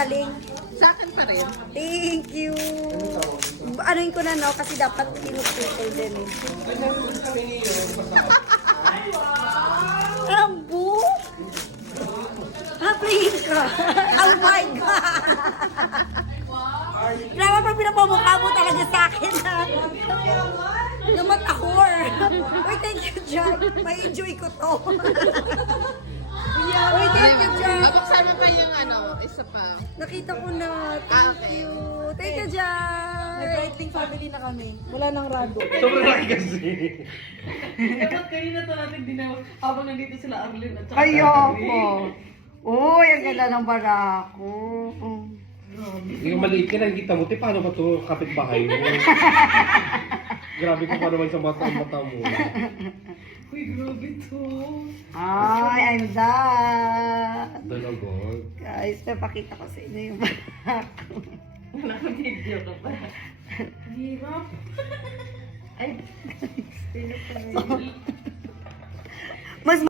galing. Sa akin pa rin. Thank you. Anuin ko na, no? Kasi dapat pinuputol din eh. Ambo? Haplayin ka. Oh my God. Grabe pag pinapamukha mo talaga sa akin, ha? Naman ahor. Uy, thank you, Jack. May enjoy ko to. Uy, thank you, Jack. Mabuksan mo pa yung ano, isa pa. Nakita ko na. Ah, Thank okay. you. Thank you, Jack. Nag-writing family na kami. Wala nang rado. Sobrang laki kasi. Dapat kanina to natin dinaw habang nandito sila Arlene at saka Ayoko. Uy, ang ganda ng barako. Yung maliit ka, nakikita mo, paano ba ito kapitbahay mo? Grabe ko pa naman sa mata mo. Uy, grabe to. Ay, I'm done. Dalagod. Guys, napakita ko sa inyo yung barako. Wala kang video ka pa. Hirap. Ay,